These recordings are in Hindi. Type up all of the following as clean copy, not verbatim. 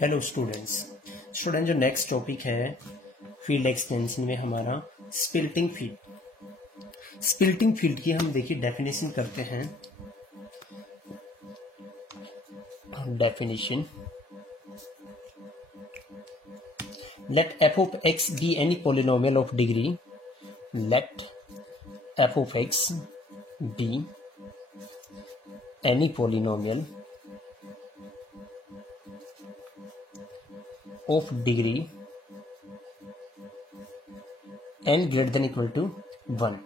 हेलो स्टूडेंट जो नेक्स्ट टॉपिक है फील्ड एक्सटेंशन में हमारा स्पिल्टिंग फील्ड की हम देखिए डेफिनेशन करते हैं। Definition, let F of X be any polynomial of degree, let F of X be any polynomial of degree n greater than equal to 1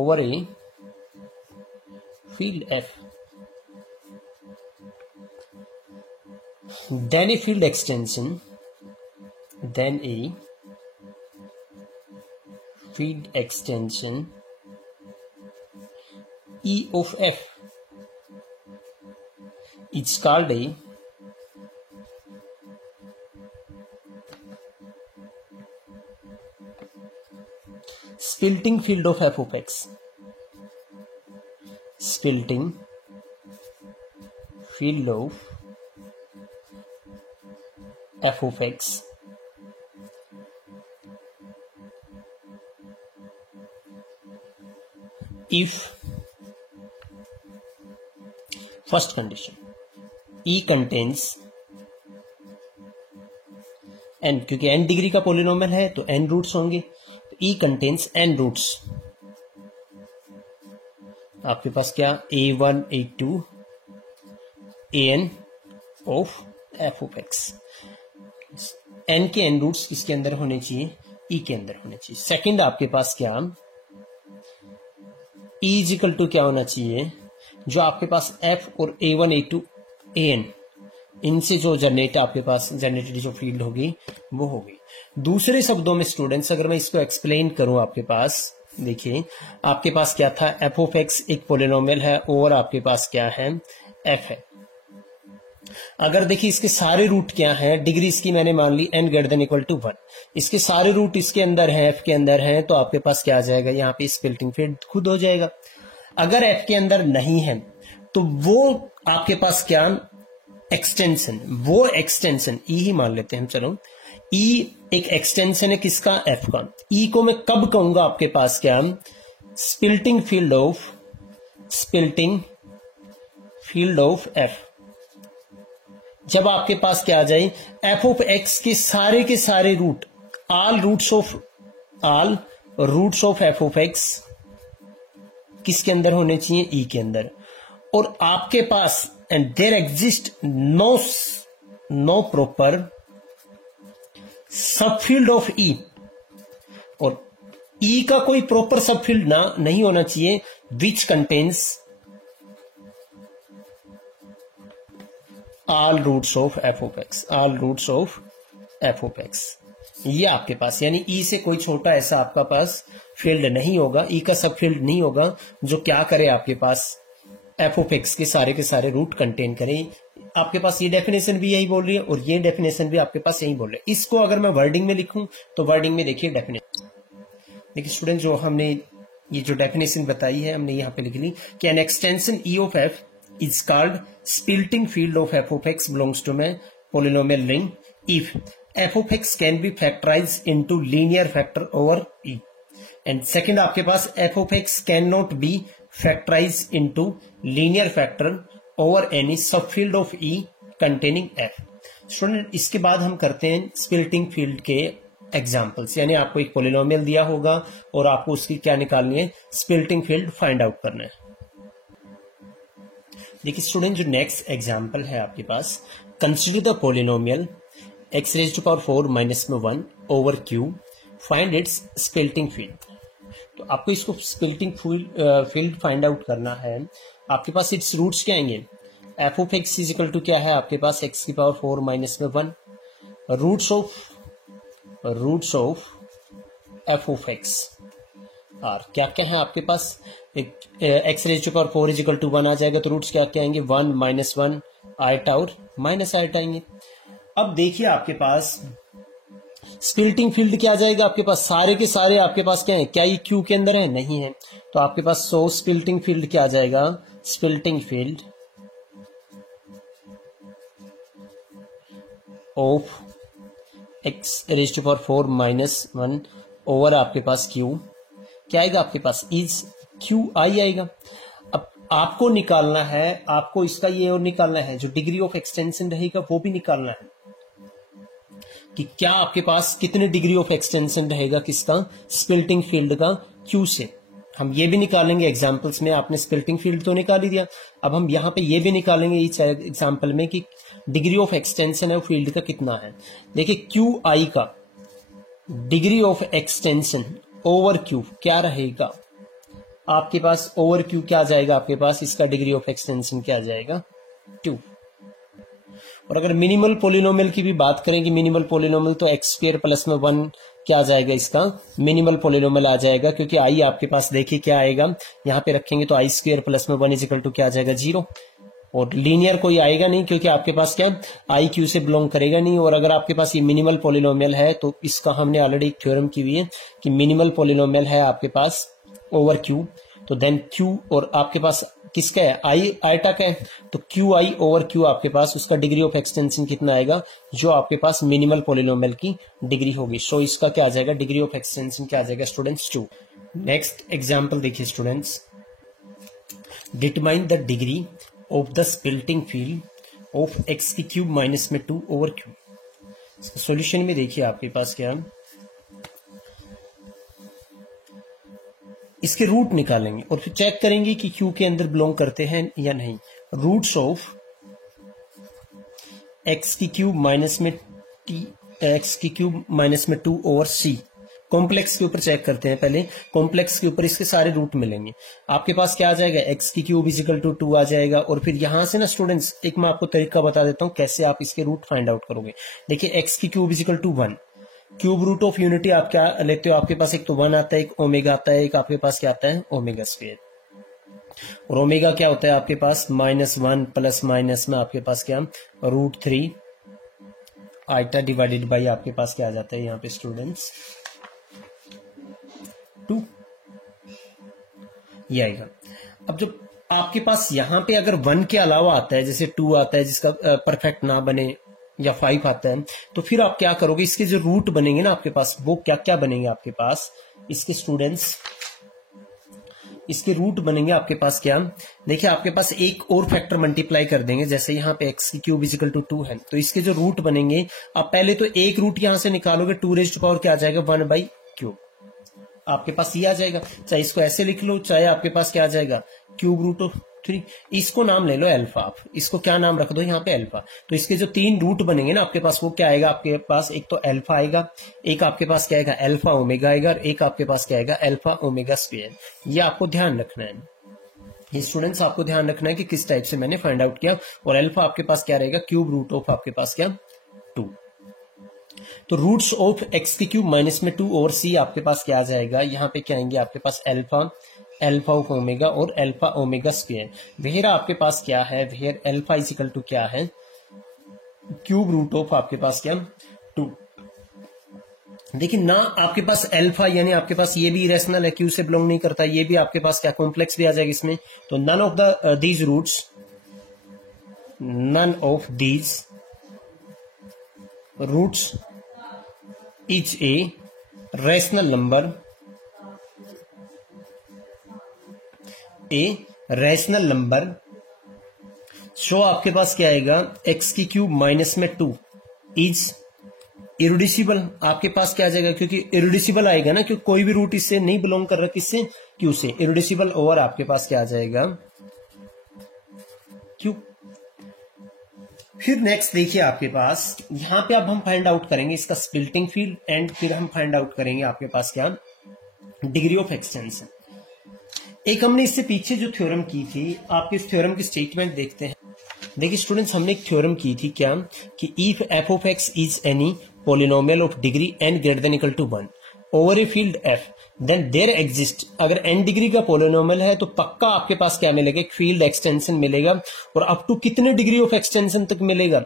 over a field f, then a field extension, then a field extension E of f is called a splitting field of f of x. Splitting field of f of x if first condition E contains n, क्योंकि n डिग्री का पोलिनोमियल है तो n रूट्स होंगे। E contains n रूट्स, आपके पास क्या a1 a2 an of f of x, n के n रूट्स किसके अंदर होने चाहिए, E के अंदर होने चाहिए। सेकंड आपके पास क्या E इजिकल टू क्या होना चाहिए, जो आपके पास f और a1 a2 an इनसे जो जनरेटेड जो फील्ड होगी वो होगी। दूसरे शब्दों में स्टूडेंट्स अगर मैं इसको एक्सप्लेन करूं, आपके पास देखिए आपके पास क्या था, f ऑफ x एक पोलिनोमियल है और आपके पास क्या है f है। अगर देखिए इसके सारे रूट क्या है, डिग्री इसकी मैंने मान ली n greater than equal to 1, इसके सारे रूट इसके अंदर है, f के अंदर है, तो आपके पास क्या आ जाएगा, यहाँ पे स्प्लिटिंग फील्ड खुद हो जाएगा। अगर f के अंदर नहीं है तो वो आपके पास क्या एक्सटेंशन, वो एक्सटेंशन E ही मान लेते हैं हम, चलो E एक एक्सटेंशन है किसका, F का। E को मैं कब कहूंगा, आपके पास क्या स्प्लिटिंग फील्ड ऑफ F, जब आपके पास क्या आ जाए f ऑफ x के सारे root, all roots of f of x किसके अंदर होने चाहिए, E के अंदर। और आपके पास and there exist no proper subfield of E, और E का कोई प्रॉपर सबफील्ड नहीं होना चाहिए which contains all roots of f of x, ये आपके पास यानी E से कोई छोटा ऐसा आपका पास फील्ड नहीं होगा, E का सब फील्ड नहीं होगा जो क्या करे आपके पास f ऑफ x के सारे रूट कंटेन करें। आपके पास ये डेफिनेशन भी यही बोल रही है और ये डेफिनेशन भी आपके पास यही बोल रही है। इसको अगर मैं वर्डिंग में लिखूं तो वर्डिंग में देखिए डेफिनेशन, देखिए स्टूडेंट जो हमने ये जो डेफिनेशन बताई है हमने यहाँ पे लिख ली कि an extension E of f is called splitting field of f of x belongs to my polynomial ring if f of x can be factorised into linear factor over E, and second आपके पास f of x can not be factorised into linear factor over any subfield of E containing f। Student इसके बाद हम करते हैं स्प्लिटिंग फील्ड के एग्जांपल्स, यानी आपको एक पोलिनोमियल दिया होगा और आपको उसकी क्या निकालनी है, स्प्लिटिंग फील्ड फाइंड आउट करना है। देखिए स्टूडेंट जो नेक्स्ट एग्जांपल है आपके पास, consider the polynomial x raise to power 4 minus में 1 over q, find its splitting field. तो आपको इसको स्प्लिटिंग फील्ड फाइंड आउट करना है। आपके पास इट्स रूट्स क्या आएंगे, f of x is equal to क्या है आपके पास x की पावर 4 माइनस में 1, roots of f of x और क्या क्या है आपके पास, एक x raise to power 4 is equal to 1 आ जाएगा, तो रूट्स क्या क्या आएंगे 1 माइनस 1 आइटा और माइनस आइटा आएंगे। अब देखिए आपके पास स्प्लिटिंग फील्ड क्या आ जाएगा, आपके पास सारे के सारे आपके पास क्या है, क्या ये क्यू के अंदर है, नहीं है, तो आपके पास सो स्प्लिटिंग फील्ड क्या आ जाएगा, splitting field of X raise to power 4 minus 1 over आपके पास क्यू, क्या आएगा आपके पास, इज क्यू आई आएगा। अब आपको निकालना है, आपको इसका ये और निकालना है, जो डिग्री ऑफ एक्सटेंशन रहेगा वो भी निकालना है कि क्या आपके पास कितने डिग्री ऑफ एक्सटेंशन रहेगा किसका, स्प्लिटिंग फील्ड का क्यू से। हम ये भी निकालेंगे एग्जांपल्स में, आपने स्प्लिटिंग फील्ड तो निकाल ही दिया, अब हम यहाँ पे ये भी निकालेंगे इस एग्जांपल में कि डिग्री ऑफ एक्सटेंशन है फील्ड का कितना है। देखिए क्यू आई का degree of extension over Q क्या रहेगा आपके पास, ओवर क्यू क्या आ जाएगा आपके पास, इसका डिग्री ऑफ एक्सटेंशन क्या आ जाएगा 2। और अगर मिनिमल पोलिनोमियल की भी बात करें कि मिनिमल पोलिनोमियल तो एक्स स्क्वायर प्लस में 1 क्या आ जाएगा, इसका मिनिमल पोलिनोमियल आ जाएगा, क्योंकि आई आपके पास देखिए क्या आएगा, यहाँ पे रखेंगे तो आई स्क्वायर प्लस में 1 इजिकल टू क्या आ जाएगा 0। और लीनियर कोई आएगा नहीं क्योंकि आपके पास क्या आई क्यू से बिलोंग करेगा नहीं। और अगर आपके पास ये मिनिमल पोलिनोमियल है तो इसका हमने ऑलरेडी एक थ्योरम की हुई है कि मिनिमल पोलिनोमियल है आपके पास ओवर क्यू, तो देन क्यू और आपके पास किसका है, आई आइटा का है, तो क्यू आई ओवर क्यू आपके पास उसका डिग्री ऑफ एक्सटेंशन कितना आएगा, जो आपके पास मिनिमल पोलिनोमियल की डिग्री होगी। सो इसका क्या आ जाएगा, डिग्री ऑफ एक्सटेंशन क्या आ जाएगा स्टूडेंट्स 2। नेक्स्ट एग्जाम्पल देखिए students, determine the degree of the splitting field of x की क्यूब माइनस में 2 ओवर क्यू। सॉल्यूशन में देखिए आपके पास क्या, इसके रूट निकालेंगे और फिर चेक करेंगे कि क्यू के अंदर बिलोंग करते हैं या नहीं। रूट्स ऑफ एक्स की क्यूब माइनस में टी, एक्स की क्यूब माइनस में 2 ओवर सी। कॉम्प्लेक्स के ऊपर चेक करते हैं पहले, कॉम्प्लेक्स के ऊपर इसके सारे रूट मिलेंगे। आपके पास क्या आ जाएगा, एक्स की क्यूब इजिकल टू 2 आ जाएगा। और फिर यहां से ना स्टूडेंट्स एक मैं आपको तरीका बता देता हूं कैसे आप इसके रूट फाइंड आउट करोगे। देखिए एक्स की cube equal to 1, cube root of unity आप क्या लेते हो, आपके पास एक तो 1 आता है, एक ओमेगा आता है, एक आपके पास क्या आता है ओमेगा स्क्वायर। और ओमेगा क्या होता है आपके पास -1 प्लस माइनस में आपके पास क्या √3 आइटा डिवाइडेड बाई आपके पास क्या आ जाता है यहाँ पे स्टूडेंट्स 2, ये आएगा। अब जब आपके पास यहाँ पे अगर 1 के अलावा आता है, जैसे 2 आता है जिसका परफेक्ट ना बने, या 5 आता है, तो फिर आप क्या करोगे, इसके जो रूट बनेंगे ना आपके पास वो क्या क्या बनेंगे आपके पास, इसके स्टूडेंट्स इसके रूट बनेंगे आपके पास क्या, देखिए आपके पास एक और फैक्टर मल्टीप्लाई कर देंगे। जैसे यहाँ पे एक्स की क्यूब इजिकल टू 2 है, तो इसके जो रूट बनेंगे, आप पहले तो एक रूट यहां से निकालोगे, 2 रेज़ टू पावर क्या आ जाएगा 1/क्यूब, आपके पास ये आ जाएगा। चाहे इसको ऐसे लिख लो, चाहे आपके पास क्या आ जाएगा क्यूब रूट ऑफ 3, इसको नाम ले लो अल्फा, आप इसको क्या नाम रख दो यहाँ पे अल्फा। तो इसके जो 3 रूट बनेंगे ना आपके पास वो क्या आएगा, आपके पास एक तो अल्फा आएगा, एक आपके पास क्या आएगा अल्फा ओमेगा आएगा, और एक आपके पास क्या आएगा अल्फा ओमेगा स्क्वायर। ये आपको ध्यान रखना है, ये स्टूडेंट्स आपको ध्यान रखना है कि किस टाइप से मैंने फाइंड आउट किया। और अल्फा आपके पास क्या रहेगा, क्यूब रूट ऑफ आपके पास क्या 2। तो रूट्स ऑफ एक्स की क्यूब माइनस में 2 ओवर सी आपके पास क्या आ जाएगा, यहाँ पे क्या आएंगे आपके पास अल्फा ऑफ ओमेगा और अल्फा ओमेगा स्क्वायर। वेयर आपके पास क्या है, where alpha is equal to क्या है क्यूब रूट ऑफ आपके पास क्या 2। देखिए ना आपके पास अल्फा यानी आपके पास ये भी इरेशनल है, क्यू से बिलोंग नहीं करता, ये भी आपके पास क्या कॉम्प्लेक्स भी आ जाएगा इसमें। तो none of these roots is a rational number, so आपके पास क्या आएगा एक्स की क्यूब माइनस में 2 इज इरिड्यूसिबल। आपके पास क्या आ जाएगा, क्योंकि इरिड्यूसिबल आएगा ना, क्योंकि कोई भी रूट इससे नहीं बिलोंग कर रहा, किससे क्यू से, इरिड्यूसिबल ओवर आपके पास क्या आ जाएगा क्यू। फिर नेक्स्ट देखिए आपके पास यहां पे अब हम फाइंड आउट करेंगे इसका स्प्लिटिंग फील्ड, एंड फिर हम फाइंड आउट करेंगे आपके पास क्या डिग्री ऑफ एक्सटेंशन। एक हमने इससे पीछे जो थ्योरम की थी, आपके इस थ्योरम की स्टेटमेंट देखते हैं। देखिए स्टूडेंट्स हमने एक थ्योरम की थी क्या, कि if F of X is any polynomial of degree n greater than equal to 1 over a field f, then there exist, अगर n डिग्री का पोलिनोमियल है तो पक्का आपके पास क्या मिलेगा, एक फील्ड एक्सटेंशन मिलेगा। और अप टू कितने डिग्री ऑफ एक्सटेंशन तक मिलेगा,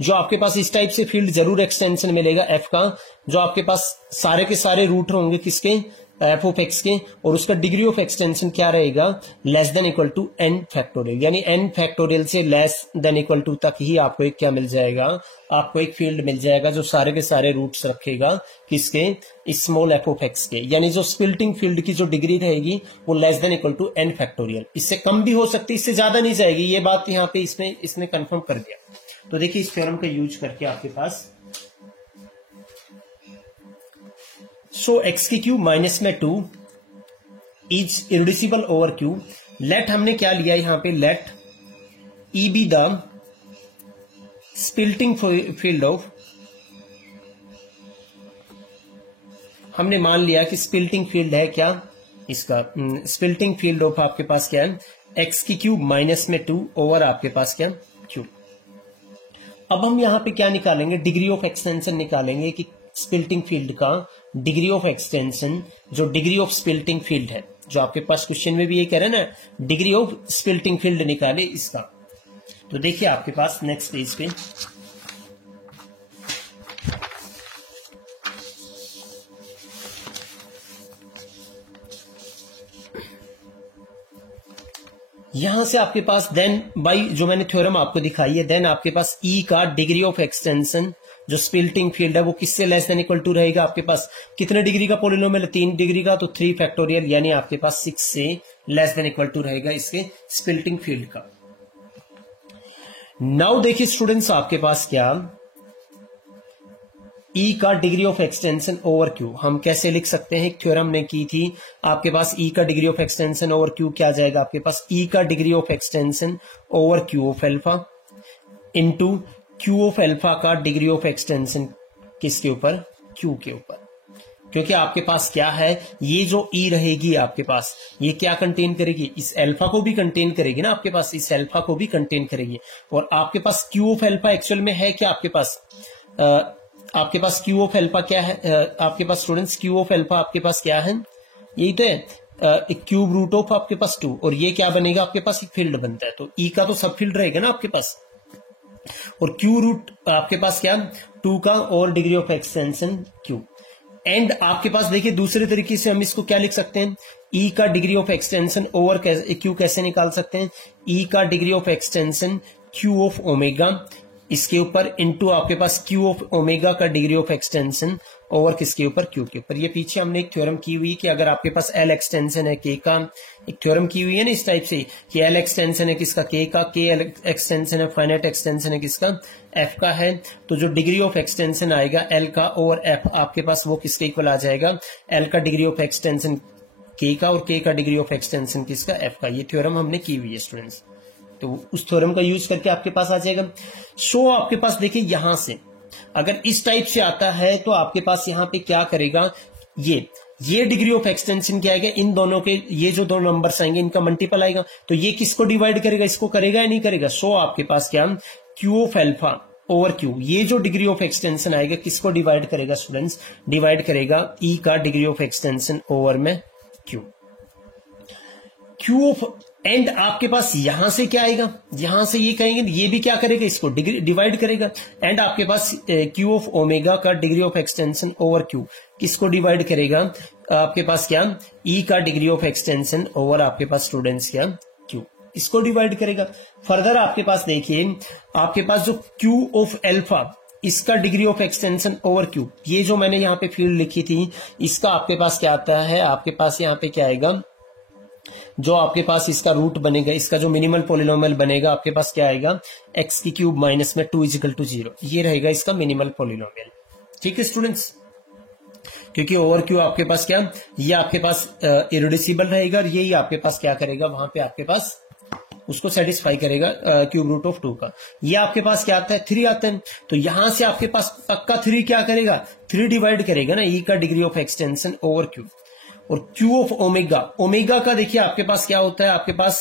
जो आपके पास इस टाइप से फील्ड जरूर एक्सटेंशन मिलेगा f का, जो आपके पास सारे के सारे रूट होंगे किसके एफ ऑफ एक्स के, और उसका डिग्री ऑफ एक्सटेंशन क्या रहेगा, less than equal to N factorial, यानी एन फैक्टोरियल से लेस देन इक्वल टू तक ही आपको एक क्या मिल जाएगा, आपको एक फील्ड मिल जाएगा जो सारे के सारे रूट्स रखेगा किसके, स्मॉल एफ ऑफ एक्स के, यानी जो स्प्लिटिंग फील्ड की जो डिग्री रहेगी वो less than equal to N factorial, इससे कम भी हो सकती है, इससे ज्यादा नहीं जाएगी, ये बात यहाँ पे इसने कंफर्म कर दिया। तो देखिए इस थ्योरम का यूज करके आपके पास सो एक्स की क्यूब माइनस में 2 is irreducible over Q, let हमने क्या लिया यहां पे, let E be the splitting field of, हमने मान लिया कि स्प्लिटिंग फील्ड है क्या इसका, स्प्लिटिंग फील्ड ऑफ आपके पास क्या है, एक्स की क्यूब माइनस में 2 ओवर आपके पास क्या क्यूब। अब हम यहां पे क्या निकालेंगे, डिग्री ऑफ एक्सटेंशन निकालेंगे कि स्प्लिटिंग फील्ड का डिग्री ऑफ एक्सटेंशन, जो डिग्री ऑफ स्प्लिटिंग फील्ड है, जो आपके पास क्वेश्चन में भी ये कह रहे हैं ना, डिग्री ऑफ स्प्लिटिंग फील्ड निकाले इसका। तो देखिए आपके पास नेक्स्ट पेज पे यहां से आपके पास देन बाई जो मैंने थ्योरम आपको दिखाई है, देन आपके पास ई का डिग्री ऑफ एक्सटेंशन जो स्प्लिटिंग फील्ड है वो किससे लेस देन इक्वल टू रहेगा, आपके पास कितने डिग्री का पॉलिनोमियल है, 3 डिग्री का, तो 3 फैक्टोरियल, यानी आपके पास 6 से लेस देन इक्वल टू रहेगा इसके स्प्लिटिंग फील्ड का। नाउ देखिए स्टूडेंट्स आपके पास क्या, ई का degree of extension over Q हम कैसे लिख सकते हैं, एक थ्योरम ने की थी, आपके पास ई का degree of extension over Q क्या जाएगा, आपके पास ई का degree of extension over Q of alpha into Q of alpha का डिग्री ऑफ एक्सटेंशन किसके ऊपर, क्यू के ऊपर, क्योंकि आपके पास क्या है, ये जो ई रहेगी आपके पास ये क्या कंटेन करेगी, इस एल्फा को भी कंटेन करेगी ना, आपके पास इस एल्फा को भी कंटेन करेगी, और आपके पास क्यू ऑफ एल्फा एक्चुअल में है क्या, आपके पास क्यू ऑफ एल्फा क्या है, आपके पास स्टूडेंट्स क्यू ऑफ एल्फा आपके पास क्या है, यही तो है, एक क्यूब रूट ऑफ आपके पास 2, और ये क्या बनेगा आपके पास, एक फील्ड बनता है, तो ई का तो सब फील्ड रहेगा ना आपके पास, और क्यू रूट आपके पास क्या 2 का और degree of extension Q, and आपके पास देखिए दूसरे तरीके से हम इसको क्या लिख सकते हैं, ई का degree of extension over Q कैसे निकाल सकते हैं, ई का degree of extension Q of omega इसके ऊपर इंटू आपके पास क्यू ऑफ ओमेगा का डिग्री ऑफ एक्सटेंशन ओवर किसके ऊपर, क्यू के ऊपर। ये पीछे हमने एक थ्योरम की हुई कि अगर आपके पास एल एक्सटेंशन है के का, एक थ्योरम की हुई है ना इस टाइप से कि एल एक्सटेंशन है किसका, के का, के एल एक्सटेंशन है, फाइनाइट एक्सटेंशन है किसका, एफ का है, तो जो डिग्री ऑफ एक्सटेंशन आएगा एल का ओवर एफ आपके पास वो किसके इक्वल आ जाएगा, एल का डिग्री ऑफ एक्सटेंशन के का और के का डिग्री ऑफ एक्सटेंशन किसका, एफ का। ये थ्योरम हमने की हुई है स्टूडेंट्स, तो उस थ्योरम का यूज करके आपके पास आ जाएगा। सो आपके पास देखिए यहां से अगर इस टाइप से आता है तो आपके पास यहां पे क्या करेगा, ये डिग्री ऑफ एक्सटेंशन क्या आएगा, इन दोनों के ये जो दो नंबर्स आएंगे इनका मल्टीपल आएगा, तो ये किसको डिवाइड करेगा, इसको करेगा या नहीं करेगा। सो आपके पास क्या Q of alpha over Q, ये जो डिग्री ऑफ एक्सटेंशन आएगा किसको डिवाइड करेगा स्टूडेंट्स, डिवाइड करेगा ई का डिग्री ऑफ एक्सटेंशन ओवर में क्यू, क्यू ऑफ एंड आपके पास यहां से क्या आएगा, यहां से ये कहेंगे ये भी क्या करेगा, इसको डिवाइड करेगा, एंड आपके पास क्यू ऑफ ओमेगा का degree of extension over Q किसको डिवाइड करेगा, आपके पास क्या ई का डिग्री ऑफ एक्सटेंशन ओवर आपके पास स्टूडेंट्स क्या क्यू, इसको डिवाइड करेगा। फर्दर आपके पास देखिए आपके पास जो क्यू ऑफ एल्फा इसका degree of extension over Q, ये जो मैंने यहाँ पे फील्ड लिखी थी इसका आपके पास क्या आता है, आपके पास यहाँ पे क्या आएगा, जो आपके पास इसका रूट बनेगा, इसका जो मिनिमल पॉलिनोमियल बनेगा आपके पास क्या आएगा, एक्स की क्यूब माइनस में 2 इक्वल टू 0, ये रहेगा इसका मिनिमल पॉलिनोमियल। ठीक है स्टूडेंट्स, क्योंकि ओवर क्यू आपके पास क्या, ये आपके पास इरिड्यूसिबल रहेगा और यही आपके पास क्या करेगा, वहां पे आपके पास उसको सेटिस्फाई करेगा क्यूब रूट ऑफ 2 का। ये आपके पास क्या आता है 3 आता है, तो यहां से आपके पास पक्का 3 क्या करेगा, 3 डिवाइड करेगा ना ई का degree of extension over Q. और क्यू ऑफ ओमेगा, ओमेगा का देखिए आपके पास क्या होता है, आपके पास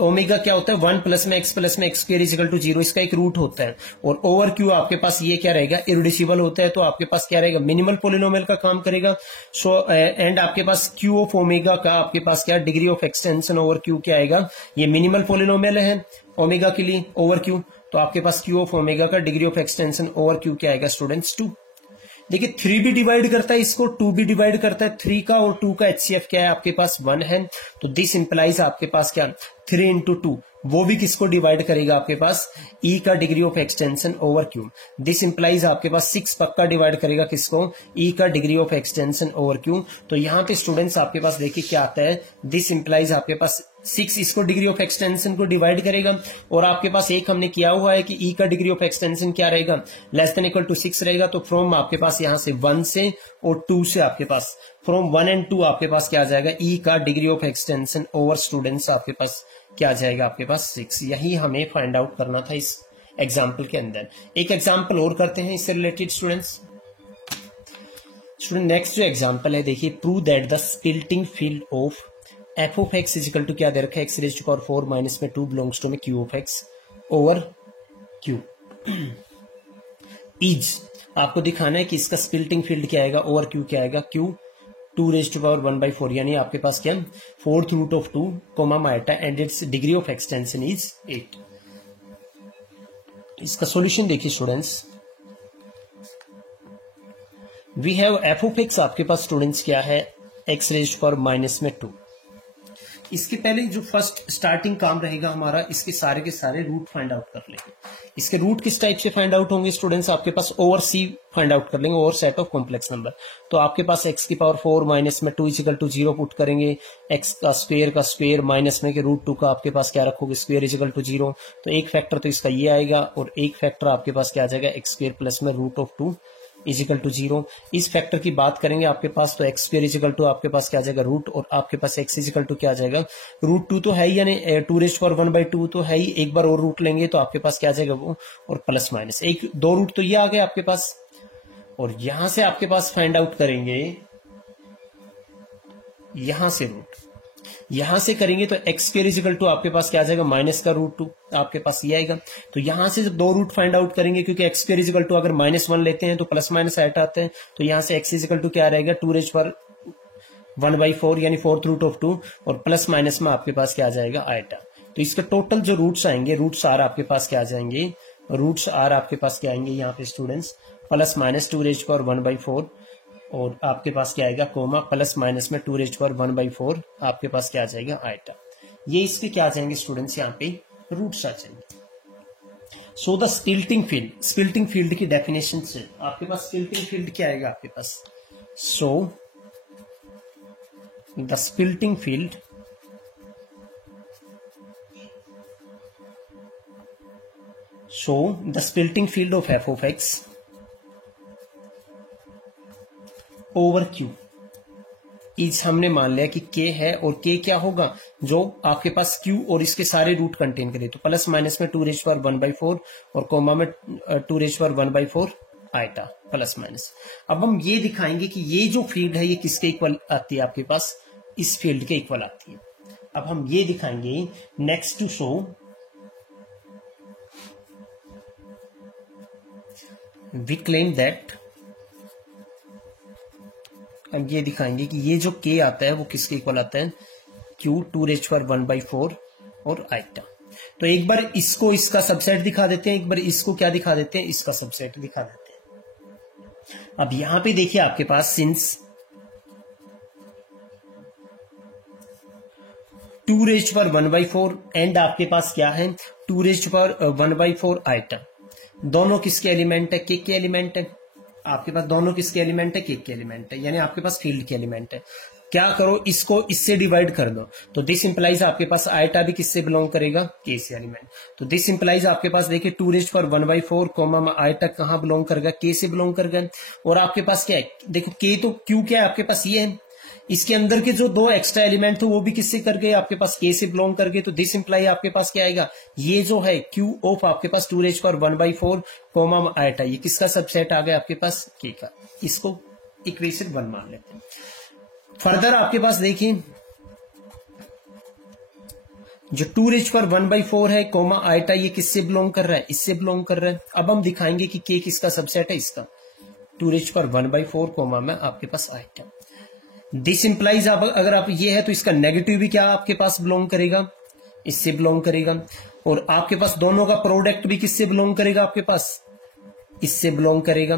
ओमेगा क्या होता है 1 प्लस में एक्स स्क्वायर इक्वल टू 0, इसका एक रूट होता है। और ओवर क्यू आपके पास ये क्या रहेगा, इरिड्यूसिबल होता है, तो आपके पास क्या रहेगा, मिनिमल पॉलिनोमियल का काम करेगा। सो एंड आपके पास क्यू ऑफ ओमेगा का आपके पास क्या degree of extension over Q क्या आएगा, ये मिनिमल पॉलिनोमियल है ओमेगा के लिए ओवर क्यू, तो आपके पास क्यू ऑफ ओमेगा का degree of extension over Q क्या आएगा स्टूडेंट्स 2। देखिए 3 भी डिवाइड करता है इसको, 2 भी डिवाइड करता है। 3 का और 2 का HCF क्या है आपके पास 1 है, तो दिस इंप्लाइज आपके पास क्या 3 इंटू 2, वो भी किसको डिवाइड करेगा आपके पास E का degree of extension over Q। This implies आपके पास 6 पक्का डिवाइड करेगा किसको E का degree of extension over Q। तो यहाँ पे स्टूडेंट्स आपके पास देखिए क्या आता है, दिस इंप्लाइज आपके पास 6 इसको डिग्री ऑफ एक्सटेंशन को डिवाइड करेगा, और आपके पास एक हमने किया हुआ है कि E का डिग्री ऑफ एक्सटेंशन क्या रहेगा लेस देन इक्वल टू 6 रहेगा। तो फ्रॉम आपके पास यहाँ से 1 से और 2 से आपके पास फ्रॉम 1 एंड 2 आपके पास क्या आ जाएगा E का degree of extension over students आपके पास क्या आ जाएगा आपके पास 6। यही हमें फाइंड आउट करना था इस एग्जाम्पल के अंदर। एक एग्जाम्पल और करते हैं इससे रिलेटेड स्टूडेंट्स। नेक्स्ट जो एग्जाम्पल है देखिए, prove that the splitting field of F of X is equal to क्या दे रखा है X raise to power 4 minus में 2 बिलोंग्स टू में Q of X over Q is. आपको दिखाना है कि इसका स्पिल्टिंग फील्ड क्या आएगा ओवर क्यू क्या आएगा, क्यू 2 रेज टू पावर 1/4, यानी आपके पास क्या 4th रूट ऑफ 2 कोमा माइटा and its degree of extension is 8। इसका सॉल्यूशन देखिए students, we have F of X आपके पास स्टूडेंट्स क्या है X raise to power minus में 2। इसके पहले जो फर्स्ट स्टार्टिंग काम रहेगा हमारा, इसके सारे के सारे रूट फाइंड आउट कर लेंगे। इसके रूट किस टाइप से फाइंड आउट होंगे स्टूडेंट्स, आपके पास ओवर सी फाइंड आउट कर लेंगे, over set of complex number. तो आपके पास x की पावर 4 माइनस में 2 इजिकल टू 0 पुट करेंगे, x का स्क्वेयर माइनस में के रूट 2 का आपके पास क्या रखोगे स्क्वेयर इजिकल टू 0। तो एक फैक्टर तो इसका ये आएगा, और एक फैक्टर आपके पास क्या आ जाएगा एक्स स्क्वेयर प्लस में रूट ऑफ 2 इजिकल टू 0। इस फैक्टर की बात करेंगे आपके पास, तो एक्स स्क्वेयर इजिकल टू आपके पास क्या आ जाएगा रूट, और आपके पास एक्स इजिकल टू क्या आ जाएगा रूट 2 तो है ही, यानी 2 रेज़ टू पावर 1/2 तो है ही। एक बार और रूट लेंगे तो आपके पास क्या आ जाएगा वो, और प्लस माइनस एक 2 रूट तो ये आ गए आपके पास। और यहां से आपके पास फाइंड आउट करेंगे, यहां से रूट यहां से करेंगे तो एक्स स्क्वेयर इजिकल टू आपके पास क्या आ जाएगा माइनस का रूट 2 आपके पास ये आएगा। तो यहां से जब 2 रूट फाइंड आउट करेंगे, क्योंकि एक्स स्क्वेयर इजिकल टू अगर -1 लेते हैं तो प्लस माइनस एट आते हैं, तो यहां से एक्स इजिकल टू क्या रहेगा 2 रेज़ पर 1/4 यानी 4th रूट ऑफ 2, और प्लस माइनस में आपके पास क्या आ जाएगा आइटा। तो इसके टोटल जो रूट्स आएंगे, रूट्स आर आपके पास क्या आ जाएंगे, रूट्स आर आपके पास क्या आएंगे यहाँ पे स्टूडेंट्स प्लस माइनस 2 रेज़ पर 1/4, और आपके पास क्या आएगा कोमा प्लस माइनस में 2 रेज़ पर 1/4 आपके पास क्या आ जाएगा आइटा। ये इसके क्या आ जाएंगे स्टूडेंट्स यहाँ पे रूट्स आ जाएंगे। सो द स्पिल्टिंग फील्ड की डेफिनेशन से आपके पास स्पिल्टिंग फील्ड क्या आएगा आपके पास, so the splitting field of F of X over Q is, हमने मान लिया कि k है, और k क्या होगा जो आपके पास q और इसके सारे रूट कंटेन करे, तो प्लस माइनस में 2 रेज़ पर 1/4 और कोमा में 2 रेज़ पर 1/4 आइटा प्लस माइनस। अब हम ये दिखाएंगे कि ये जो फील्ड है ये किसके इक्वल आती है आपके पास, इस फील्ड के इक्वल आती है। अब हम ये दिखाएंगे next to show we claim that, हम ये दिखाएंगे कि ये जो k आता है वो किसके इक्वल आता है q 2 रेज़ पर 1/4 और आइटा। तो एक बार इसको इसका सबसेट दिखा देते हैं, एक बार इसको क्या दिखा देते हैं इसका सबसेट दिखा देते हैं। अब यहां पे देखिए आपके पास सिंस 2 रेज़ पर 1/4 एंड आपके पास क्या है 2 रेज़ पर 1/4 आइटा, दोनों किसके एलिमेंट है k के एलिमेंट है। आपके पास दोनों किसके एलिमेंट है k के एलिमेंट है, यानी आपके पास फील्ड के एलिमेंट है। क्या करो इसको इससे डिवाइड कर दो, तो दिस इंप्लाइज आपके पास आइटा भी किससे बिलोंग करेगा k से एलिमेंट। तो दिस इंप्लाइज आपके पास देखिए 2 रेज़ पर 1/4 कोमा में आइटा कहां बिलोंग करेगा k से बिलोंग करेगा। और आपके पास क्या है देखो k तो q क्या है आपके पास ये है, इसके अंदर के जो 2 एक्स्ट्रा एलिमेंट थे वो भी किससे कर गए आपके पास k से बिलोंग कर गए। तो दिस इंप्लाई आपके पास क्या आएगा, ये जो है q ऑफ आपके पास 2 रेज़ पर 1/4 कोमा आइटा, ये किसका सबसेट आ गया आपके पास k का। इसको इक्वेशन 1 मान लेते हैं। फर्दर आपके पास देखिए जो 2 रेज़ पर 1/4 है कोमा आइटा, ये किससे बिलोंग कर रहा है, इससे बिलोंग कर रहा है। अब हम दिखाएंगे कि k किसका सबसेट है, इसका 2 रेज़ पर 1/4 कोमा में आपके पास आइटा। दिस इंप्लाइज अगर आप ये है तो इसका नेगेटिव भी क्या आपके पास बिलोंग करेगा, इससे बिलोंग करेगा। और आपके पास दोनों का प्रोडक्ट भी किससे बिलोंग करेगा आपके पास इससे बिलोंग करेगा,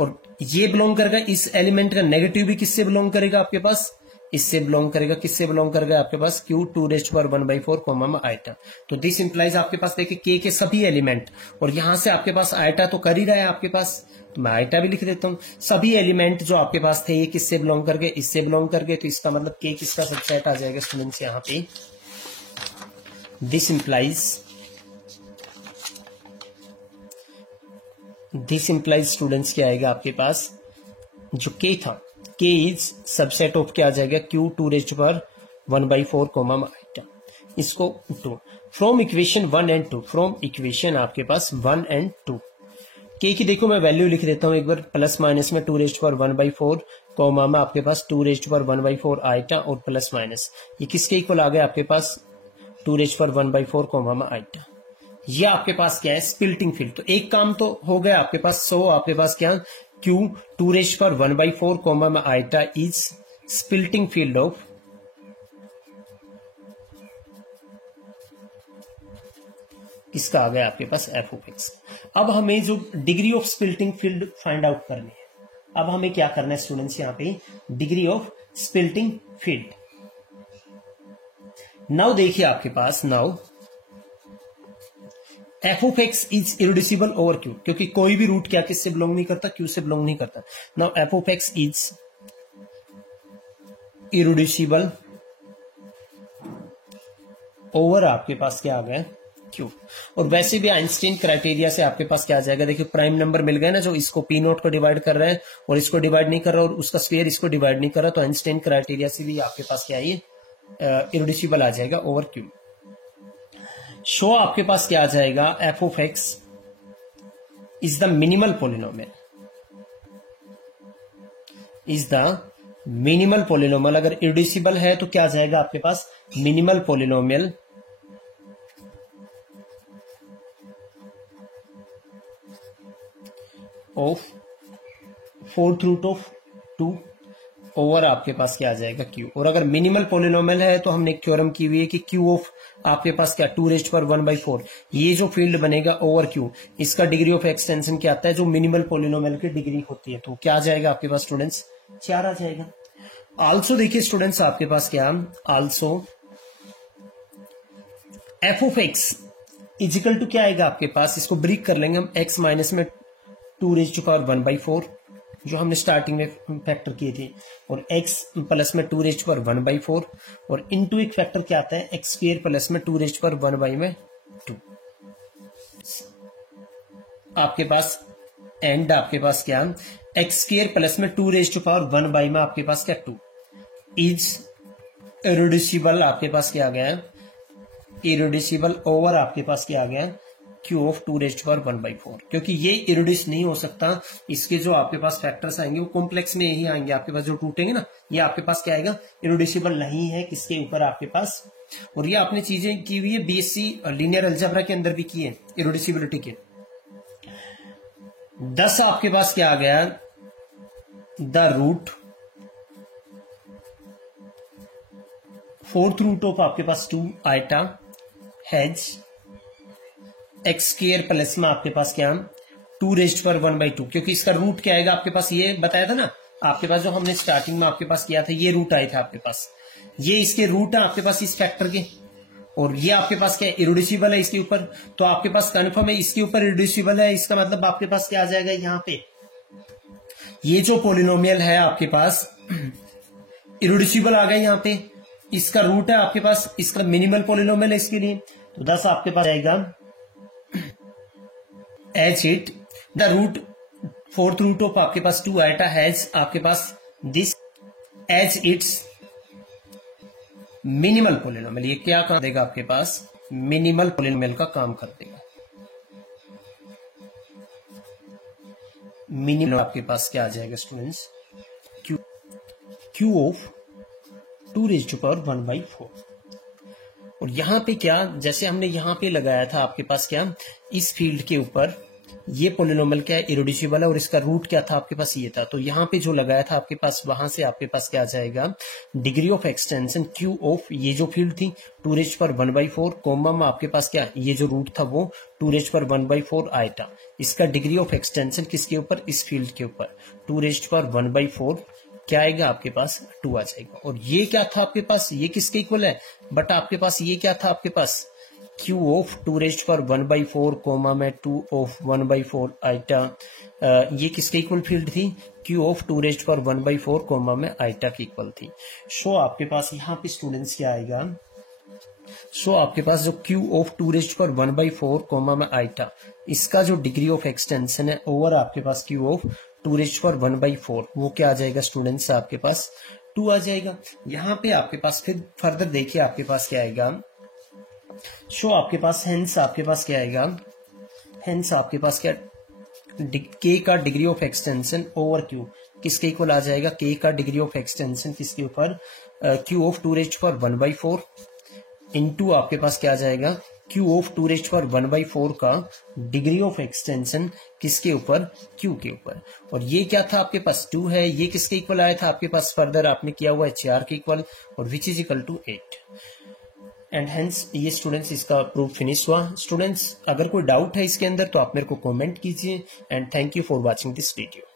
और ये बिलोंग करेगा, इस एलिमेंट का नेगेटिव भी किससे बिलोंग करेगा आपके पास, इससे बिलोंग करेगा, किससे बिलोंग करेगा आपके पास q 2⁴ कॉमा आइटा। तो दिस इंप्लाइज आपके पास देखिए k के सभी एलिमेंट, और यहां से आपके पास आइटा तो कर ही रहा है आपके पास, तो मैं आइटा भी लिख देता हूं। सभी एलिमेंट जो आपके पास थे ये किससे बिलोंग कर गए, इससे बिलोंग कर गए, तो इसका मतलब k किसका सबसेट आ जाएगा स्टूडेंट्स यहाँ पे। दिस इंप्लाइज स्टूडेंट्स क्या आएगा आपके पास, जो k था, k इज सबसेट ऑफ क्या आ जाएगा q 2⁴ कॉमा आइटा, इसको 2 from equation 1 and 2, from equation आपके पास 1 एंड 2, k की देखो मैं वैल्यू लिख देता हूं एक बार, प्लस माइनस में 2⁴ कॉमा में आपके पास 2⁴ आइटा और प्लस माइनस, ये किसके इक्वल आ गया आपके पास 2⁴ कॉमा आइटा। ये आपके पास क्या है स्प्लिटिंग फील्ड। तो एक काम तो हो गया आपके पास, सो आपके पास क्या q 2⁴ कॉमा में iota is splitting field of इसका आ गया आपके पास f ऑफ x। अब हमें जो degree of splitting field find out करनी है, अब हमें क्या करना है स्टूडेंट्स यहाँ पे degree of splitting field. Now देखिए आपके पास, now f of x is irreducible over q, क्योंकि कोई भी रूट क्या किससे बिलोंग नहीं करता, q से बिलोंग नहीं करता। Now f of x is irreducible over आपके पास क्या आ गया q। और वैसे भी आइंस्टीन क्राइटेरिया से आपके पास क्या आ जाएगा, देखिए प्राइम नंबर मिल गए ना, जो इसको p नॉट को डिवाइड कर रहा है और इसको डिवाइड नहीं कर रहा और उसका स्क्वायर इसको डिवाइड नहीं कर रहा, तो आइंस्टीन क्राइटेरिया से भी आपके पास क्या है ये इरिड्यूसिबल आ जाएगा ओवर q। शो आपके पास क्या आ जाएगा f of x is the minimal polynomial, is the minimal polynomial. अगर इरिड्यूसिबल है तो क्या आ जाएगा आपके पास minimal polynomial of 4th root of 2 over आपके पास क्या आ जाएगा q। और अगर मिनिमल पोलिनोमियल है तो हमने एक थ्योरम की हुई है कि q ऑफ आपके पास क्या 2⁴ ये जो फील्ड बनेगा ओवर q, इसका डिग्री ऑफ एक्सटेंशन क्या आता है, जो मिनिमल पोलिनोमियल की डिग्री होती है, तो क्या आ जाएगा आपके पास स्टूडेंट्स 4 आ जाएगा। आल्सो देखिए स्टूडेंट्स आपके पास क्या, also f of x equal to क्या आएगा आपके पास, इसको ब्रेक कर लेंगे हम, x माइनस में 2⁴ जो हमने स्टार्टिंग में फैक्टर किए थे, और x प्लस में 2⁴ और इनटू एक फैक्टर क्या आता है x² प्लस में 2⁴ आपके पास एंड आपके पास क्या x² प्लस में 2⁴ में आपके पास क्या 2 इज इरिड्यूसिबल, आपके पास क्या आ गया इरिड्यूसिबल ओवर आपके पास क्या आ गया q ऑफ 2⁴, क्योंकि ये इरिड्यूस नहीं हो सकता, इसके जो आपके पास फैक्टर्स आएंगे वो कॉम्प्लेक्स में यही आएंगे आपके पास, जो टूटेंगे ना ये आपके पास क्या आएगा इरिड्यूसिबल नहीं है किसके ऊपर आपके पास। और ये आपने चीजें की हुई है बीएससी लीनियर अलजेब्रा के अंदर भी की है इरिड्यूसिबिलिटी के। 10 आपके पास क्या आ गया the root 4th root of आपके पास 2 आइटा हैज x² प्लस में आपके पास क्या 2⁴ क्योंकि इसका रूट क्या आएगा आपके पास, ये बताया था ना आपके पास, जो हमने स्टार्टिंग में आपके पास किया था, ये रूट आया था आपके पास, ये इसके रूट है आपके पास इस फैक्टर के, और ये आपके पास क्या इरिड्यूसिबल है इसके ऊपर, तो आपके पास कन्फर्म है इसके ऊपर इरिड्यूसिबल है, इसका मतलब आपके पास क्या आ जाएगा यहाँ पे ये जो पोलिनोमियल है आपके पास इरिड्यूसिबल आ गया, यहाँ पे इसका रूट है आपके पास, इसका मिनिमल पोलिनोमियल है इसके लिए, तो 10 आपके पास आएगा H it the root 4th root of आपके पास 2 आइटा हैज आपके पास this as its minimal polynomial. ये क्या कर देगा आपके पास मिनिमल पोलिनोमियल का काम कर देगा। मिनिमल आपके पास क्या आ जाएगा स्टूडेंट्स q ऑफ 2⁴ और यहां पे क्या, जैसे हमने यहां पे लगाया था आपके पास क्या इस फील्ड के ऊपर ये पोलिनोमियल क्या है, इरेड्यूसिबल है, और इसका रूट क्या था आपके पास, ये था। तो यहाँ पे जो लगाया था आपके पास, वहां से आपके पास क्या आ जाएगा, degree of extension Q of, ये जो फील्ड थी 2⁴ कोमा में आपके पास क्या, ये जो रूट था वो 2⁴ आइटा। इसका डिग्री ऑफ एक्सटेंशन किसके ऊपर, इस फील्ड के ऊपर, 2⁴ क्या आएगा आपके पास, 2 आ जाएगा। और ये क्या था आपके पास, ये किसके इक्वल है, बट आपके पास ये क्या था आपके पास, Q ऑफ 2⁴ कोमा में 2 ऑफ 1/4 आइटा, ये किसके इक्वल फील्ड थी, Q ऑफ 2⁴ कोमा में आइटा की इक्वल थी। सो आपके पास यहाँ पे स्टूडेंट्स क्या आएगा, सो आपके पास जो Q ऑफ 2⁴ कोमा में आइटा, इसका जो डिग्री ऑफ एक्सटेंशन है ओवर आपके पास Q ऑफ 2⁴ वो क्या आ जाएगा स्टूडेंट्स, आपके पास 2 आ जाएगा। यहाँ पे आपके पास फिर फर्दर देखिए आपके पास क्या आएगा, सो आपके पास हेंस आपके पास क्या आएगा, हेंस आपके पास क्या, k का degree of extension over q किसके इक्वल आ जाएगा, k का डिग्री ऑफ एक्सटेंशन किसके ऊपर, Q ऑफ 2⁴ इनटू आपके पास क्या आ जाएगा, Q ऑफ 2⁴ का डिग्री ऑफ एक्सटेंशन किसके ऊपर, Q के ऊपर। और ये क्या था आपके पास 2 है, ये किसके इक्वल आया था आपके पास, फर्दर आपने किया हुआ है 4 के इक्वल, और which is equal to 8। And hence ये स्टूडेंट्स इसका प्रूफ फिनिश हुआ। स्टूडेंट्स अगर कोई डाउट है इसके अंदर तो आप मेरे को कमेंट कीजिए, and thank you for watching this video.